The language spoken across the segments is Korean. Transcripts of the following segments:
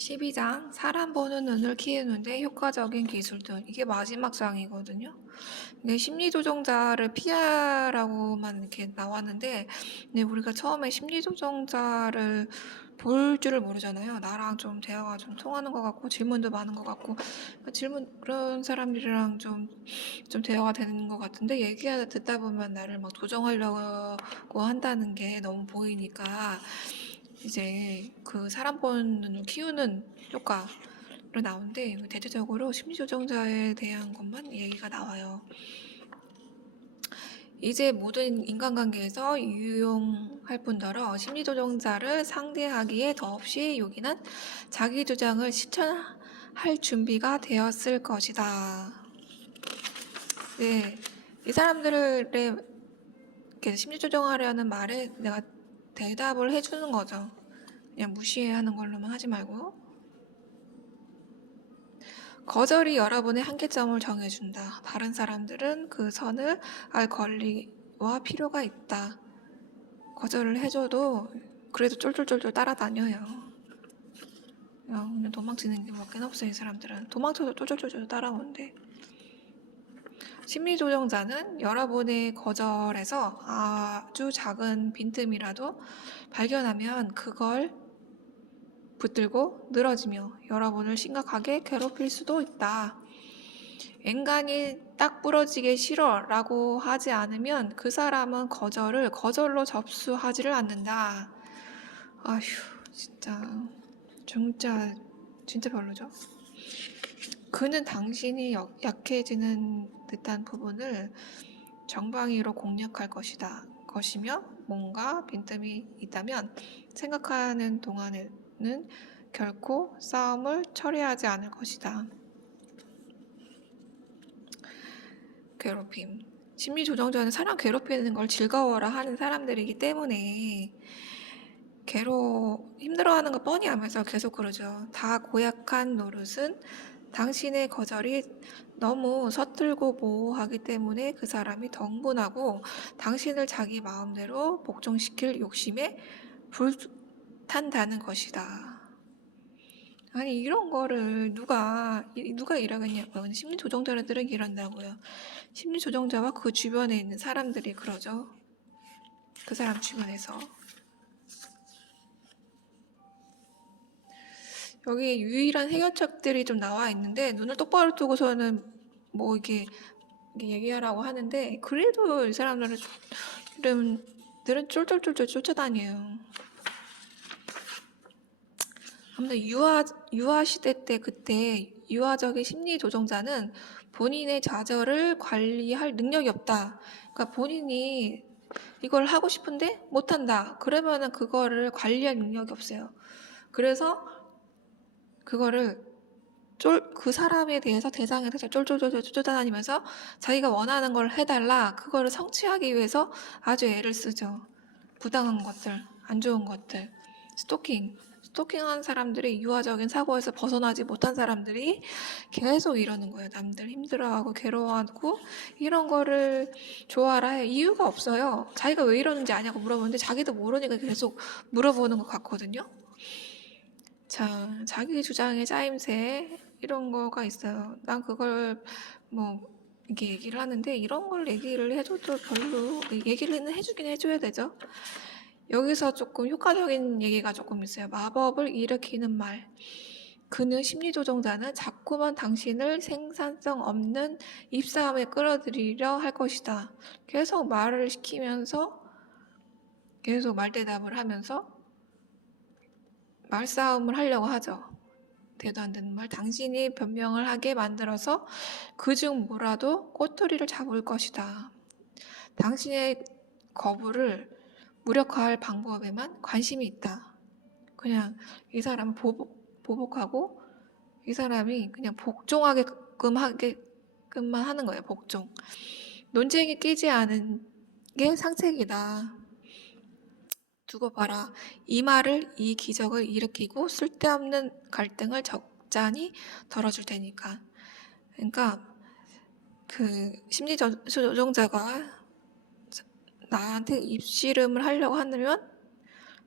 12장 사람 보는 눈을 키우는데 효과적인 기술들. 이게 마지막 장이거든요. 이게 심리조정자를 피하라고만 이렇게 나왔는데, 근데 우리가 처음에 심리조정자를 볼 줄을 모르잖아요. 나랑 좀 대화가 좀 통하는 것 같고 질문도 많은 것 같고, 그런 사람들이랑 좀 대화가 되는 것 같은데, 얘기하다 듣다 보면 나를 막 조정하려고 한다는 게 너무 보이니까 이제 그 사람 보는 눈을 키우는 효과로 나오는데, 대체적으로 심리조정자에 대한 것만 얘기가 나와요. 이제 모든 인간관계에서 유용할 뿐더러 심리조정자를 상대하기에 더없이 요긴한 자기주장을 실천할 준비가 되었을 것이다. 네, 이 사람들의 이렇게 심리조정하려는 말에 내가 대답을 해주는 거죠. 그냥 무시하는 걸로만 하지 말고. 거절이 여러분의 한계점을 정해준다. 다른 사람들은 그 선을 알 권리와 필요가 있다. 거절을 해줘도 그래도 쫄쫄쫄쫄 따라다녀요. 그냥 도망치는 게 뭐긴 없어요. 이 사람들은 도망쳐도 쫄쫄쫄쫄 따라오는데, 심리조정자는 여러분의 거절에서 아주 작은 빈틈이라도 발견하면 그걸 붙들고 늘어지며 여러분을 심각하게 괴롭힐 수도 있다. 인간이 딱 부러지게 싫어 라고 하지 않으면 그 사람은 거절을 거절로 접수하지를 않는다. 아휴, 진짜 별로죠. 그는 당신이 약해지는 듯한 부분을 정방위로 공략할 것이며 뭔가 빈틈이 있다면 생각하는 동안에는 결코 싸움을 처리하지 않을 것이다. 괴롭힘. 심리조정자는 사람 괴롭히는 걸 즐거워라 하는 사람들이기 때문에 힘들어하는 거 뻔히 알면서 계속 그러죠. 다 고약한 노릇은 당신의 거절이 너무 서툴고 모호하기 때문에 그 사람이 더 흥분하고 당신을 자기 마음대로 복종시킬 욕심에 불탄다는 것이다. 아니, 이런 거를 누가 이러겠냐고요. 심리조정자들은 이런다고요. 심리조정자와 그 주변에 있는 사람들이 그러죠. 그 사람 주변에서. 여기 유일한 해결책들이 좀 나와 있는데, 눈을 똑바로 뜨고서는 뭐 이게 얘기하라고 하는데, 그래도 이 사람들은 쫄쫄쫄쫄 쫓아다녀요. 아무튼 유아 시대 때 그때 유아적인 심리 조정자는 본인의 좌절을 관리할 능력이 없다. 그러니까 본인이 이걸 하고 싶은데 못한다. 그러면은 그거를 관리할 능력이 없어요. 그래서 그거를 그 사람에 대해서 대상에 대해서 쫄쫄쫄쫄 쫓아다니면서 자기가 원하는 걸 해달라. 그거를 성취하기 위해서 아주 애를 쓰죠. 부당한 것들, 안 좋은 것들, 스토킹한 사람들이 유아적인 사고에서 벗어나지 못한 사람들이 계속 이러는 거예요. 남들 힘들어하고 괴로워하고 이런 거를 좋아라 해. 이유가 없어요. 자기가 왜 이러는지 아냐고 물어보는데 자기도 모르니까 계속 물어보는 것 같거든요. 자, 자기 주장의 짜임새 이런 거가 있어요. 난 그걸 뭐 이렇게 얘기를 하는데 이런 걸 얘기를 해줘도 별로 얘기를 해주긴 해줘야 되죠. 여기서 조금 효과적인 얘기가 조금 있어요. 마법을 일으키는 말. 그는 심리조정자는 자꾸만 당신을 생산성 없는 입싸움에 끌어들이려 할 것이다. 계속 말을 시키면서 계속 말대답을 하면서 말싸움을 하려고 하죠. 대도 안 되는 말. 당신이 변명을 하게 만들어서 그중 뭐라도 꼬투리를 잡을 것이다. 당신의 거부를 무력화할 방법에만 관심이 있다. 그냥 이 사람을 보복하고 이 사람이 그냥 복종하게끔만 하는 거예요. 복종. 논쟁이 끼지 않은 게 상책이다. 두고 봐라. 이 기적을 일으키고 쓸데없는 갈등을 적잖이 덜어줄 테니까. 그러니까 그 심리조정자가 나한테 입씨름을 하려고 하면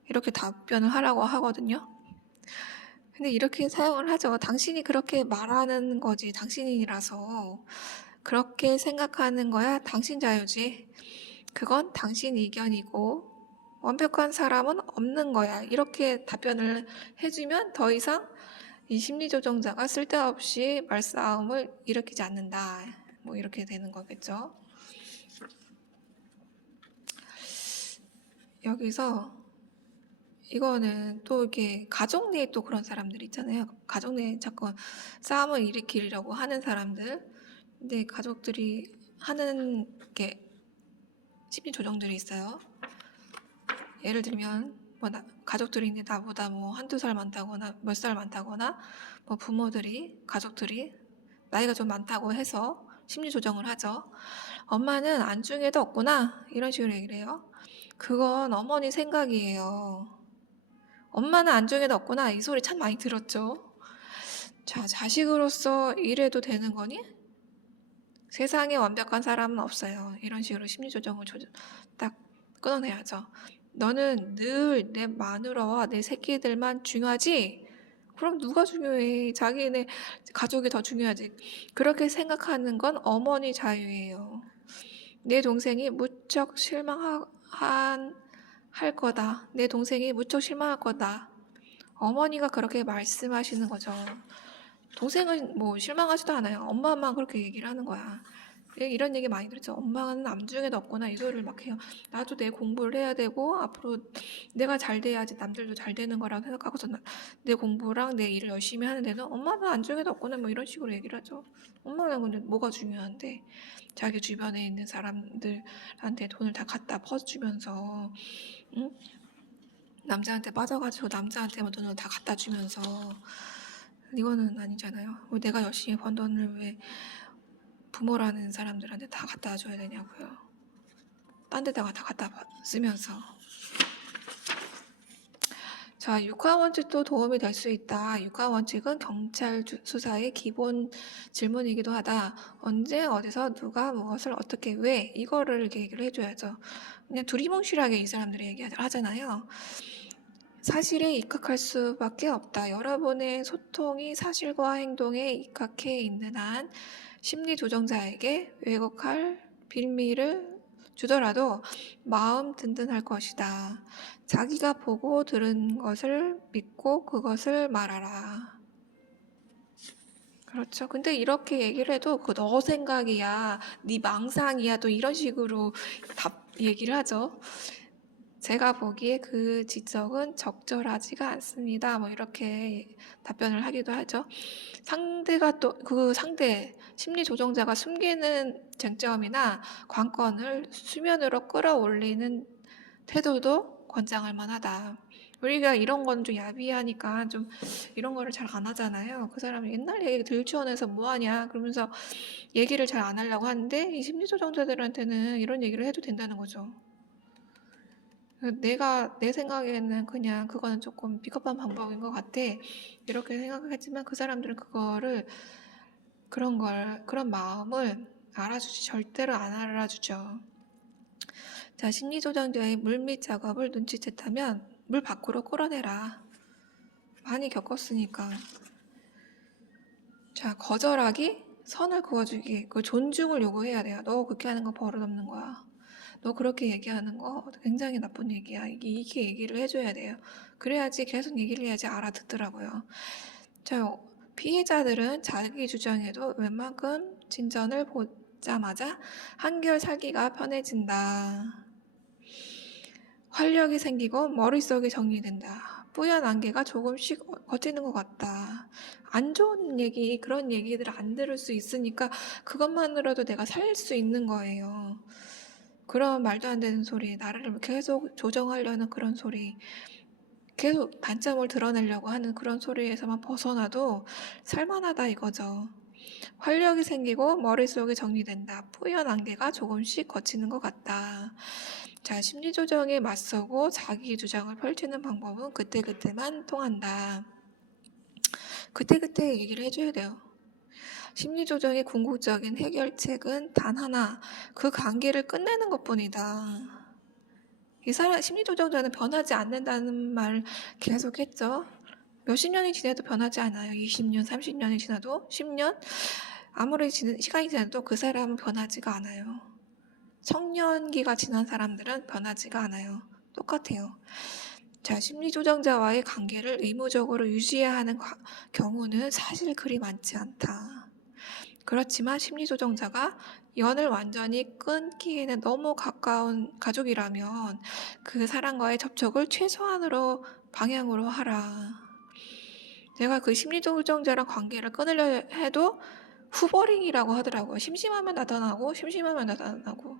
이렇게 답변을 하라고 하거든요. 근데 이렇게 사용을 하죠. 당신이 그렇게 말하는 거지. 당신이라서 그렇게 생각하는 거야. 당신 자유지. 그건 당신 의견이고 완벽한 사람은 없는 거야. 이렇게 답변을 해주면 더 이상 이 심리조정자가 쓸데없이 말싸움을 일으키지 않는다. 뭐 이렇게 되는 거겠죠. 여기서 이거는 또 이렇게 가족 내에 또 그런 사람들 있잖아요. 가족 내에 자꾸 싸움을 일으키려고 하는 사람들. 근데 가족들이 하는 게 심리 조정들이 있어요. 예를 들면 뭐 가족들이 나보다 뭐 한두 살 많다거나 몇 살 많다거나 뭐 부모들이 가족들이 나이가 좀 많다고 해서 심리 조정을 하죠. 엄마는 안중에도 없구나 이런 식으로 얘기를 해요. 그건 어머니 생각이에요. 엄마는 안중에도 없구나 이 소리 참 많이 들었죠. 자, 자식으로서 이래도 되는 거니? 세상에 완벽한 사람은 없어요. 이런 식으로 심리 조정을 딱 끊어내야죠. 너는 늘 내 마누라와 내 새끼들만 중요하지? 그럼 누가 중요해? 자기네 가족이 더 중요하지. 그렇게 생각하는 건 어머니 자유예요. 내 동생이 무척 할 거다. 내 동생이 무척 실망할 거다. 어머니가 그렇게 말씀하시는 거죠. 동생은 뭐 실망하지도 않아요. 엄마만 그렇게 얘기를 하는 거야. 이런 얘기 많이 들었죠. 엄마는 남중에도 없구나 이 소리를 막 해요. 나도 내 공부를 해야 되고 앞으로 내가 잘 돼야지 남들도 잘 되는 거라고 생각하고서 내 공부랑 내 일을 열심히 하는데도 엄마는 안중에도 없구나 뭐 이런 식으로 얘기를 하죠. 엄마는 근데 뭐가 중요한데 자기 주변에 있는 사람들한테 돈을 다 갖다 퍼주면서 응? 남자한테 빠져가지고 남자한테만 돈을 다 갖다 주면서 이거는 아니잖아요. 왜 내가 열심히 번 돈을 왜 부모라는 사람들한테 다 갖다 줘야 되냐고요. 딴 데다가 다 갖다 쓰면서. 자, 육하원칙도 도움이 될 수 있다. 육하원칙은 경찰 수사의 기본 질문이기도 하다. 언제, 어디서, 누가, 무엇을, 어떻게, 왜 이거를 이렇게 얘기를 해줘야죠. 그냥 두리뭉실하게 이 사람들이 얘기하잖아요. 사실에 입각할 수밖에 없다. 여러분의 소통이 사실과 행동에 입각해 있는 한 심리 조정자에게 왜곡할 빌미를 주더라도 마음 든든할 것이다. 자기가 보고 들은 것을 믿고 그것을 말하라. 그렇죠. 근데 이렇게 얘기를 해도 그 너 생각이야, 네 망상이야, 또 이런 식으로 얘기를 하죠. 제가 보기에 그 지적은 적절하지가 않습니다. 뭐 이렇게 답변을 하기도 하죠. 상대가 또 그 상대 심리 조정자가 숨기는 쟁점이나 관건을 수면으로 끌어올리는 태도도 권장할 만하다. 우리가 이런 건 좀 야비하니까 좀 이런 거를 잘 안 하잖아요. 그 사람이 옛날 얘기 들추어내서 뭐 하냐 그러면서 얘기를 잘 안 하려고 하는데 이 심리 조정자들한테는 이런 얘기를 해도 된다는 거죠. 내 생각에는 그냥 그거는 조금 비겁한 방법인 것 같아. 이렇게 생각하겠지만 그 사람들은 그런 마음을 절대로 안 알아주죠. 자, 심리조정자의 물밑 작업을 눈치챘다면 물 밖으로 끌어내라. 많이 겪었으니까. 자, 거절하기, 선을 그어주기, 그 존중을 요구해야 돼요. 너 그렇게 하는 거 버릇없는 거야. 너 그렇게 얘기하는 거 굉장히 나쁜 얘기야. 이렇게 얘기를 해줘야 돼요. 그래야지 계속 얘기를 해야지 알아듣더라고요. 자, 피해자들은 자기 주장에도 웬만큼 진전을 보자마자 한결 살기가 편해진다. 활력이 생기고 머릿속이 정리된다. 뿌연 안개가 조금씩 걷히는 것 같다. 안 좋은 얘기, 그런 얘기들을 안 들을 수 있으니까 그것만으로도 내가 살 수 있는 거예요. 그런 말도 안 되는 소리, 나를 계속 조정하려는 그런 소리, 계속 단점을 드러내려고 하는 그런 소리에서만 벗어나도 살만하다 이거죠. 활력이 생기고 머릿속이 정리된다. 뿌연 안개가 조금씩 걷히는 것 같다. 자, 심리조정에 맞서고 자기 주장을 펼치는 방법은 그때그때만 통한다. 그때그때 얘기를 해줘야 돼요. 심리조정의 궁극적인 해결책은 단 하나, 그 관계를 끝내는 것뿐이다. 이 사람 심리조정자는 변하지 않는다는 말 계속 했죠. 몇십 년이 지나도 변하지 않아요. 20년, 30년이 지나도 10년 아무리 시간이 지나도 그 사람은 변하지가 않아요. 청년기가 지난 사람들은 변하지가 않아요. 똑같아요. 자, 심리조정자와의 관계를 의무적으로 유지해야 하는 경우는 사실 그리 많지 않다. 그렇지만 심리조정자가 연을 완전히 끊기에는 너무 가까운 가족이라면 그 사람과의 접촉을 최소한으로 방향으로 하라. 내가 그 심리조정자랑 관계를 끊으려 해도 후버링이라고 하더라고요. 심심하면 나타나고 심심하면 나타나고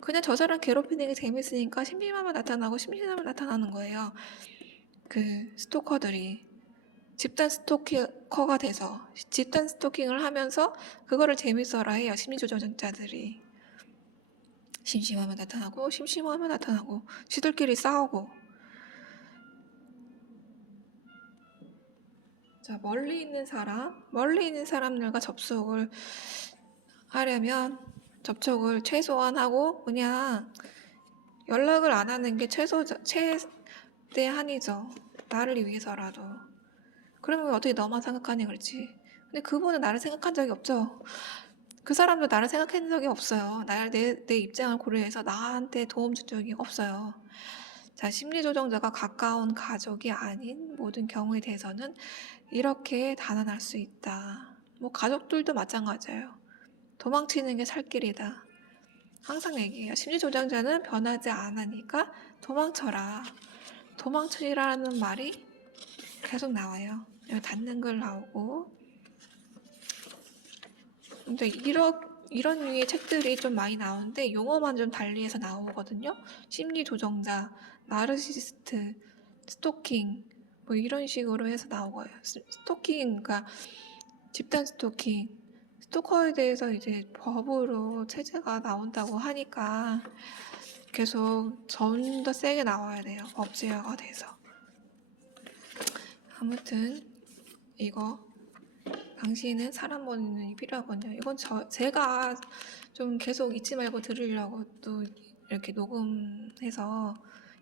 그냥 저 사람 괴롭히는 게 재밌으니까 심심하면 나타나고 심심하면 나타나는 거예요. 그 스토커들이 집단 스토커가 돼서 집단 스토킹을 하면서 그거를 재밌어라 해요. 심리조정자들이. 심심하면 나타나고 심심하면 나타나고 지들끼리 싸우고. 자, 멀리 있는 사람들과 접속을 하려면 접촉을 최소한 하고 그냥 연락을 안 하는 게 최대한이죠. 나를 위해서라도. 그러면 어떻게 너만 생각하니 그렇지. 근데 그분은 나를 생각한 적이 없죠. 그 사람도 나를 생각한 적이 없어요. 내 입장을 고려해서 나한테 도움 준 적이 없어요. 자, 심리조정자가 가까운 가족이 아닌 모든 경우에 대해서는 이렇게 단언할 수 있다. 뭐 가족들도 마찬가지예요. 도망치는 게 살 길이다. 항상 얘기해요. 심리조정자는 변하지 않으니까 도망쳐라. 도망치라는 말이 계속 나와요. 여기 닫는 글 나오고. 근데 이런 류의 책들이 좀 많이 나오는데 용어만 좀 달리해서 나오거든요. 심리조정자, 나르시시스트, 스토킹 뭐 이런 식으로 해서 나오고요. 스토킹, 그러니까 집단 스토킹, 스토커에 대해서 이제 법으로 체제가 나온다고 하니까 계속 좀 더 세게 나와야 돼요. 법제화가 돼서. 아무튼 이거 당신은 사람 보는 눈이 필요하거든요. 이건 제가 좀 계속 잊지 말고 들으려고 또 이렇게 녹음해서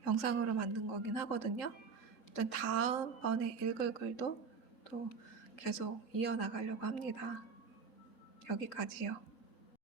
영상으로 만든 거긴 하거든요. 일단 다음번에 읽을 글도 또 계속 이어나가려고 합니다. 여기까지요.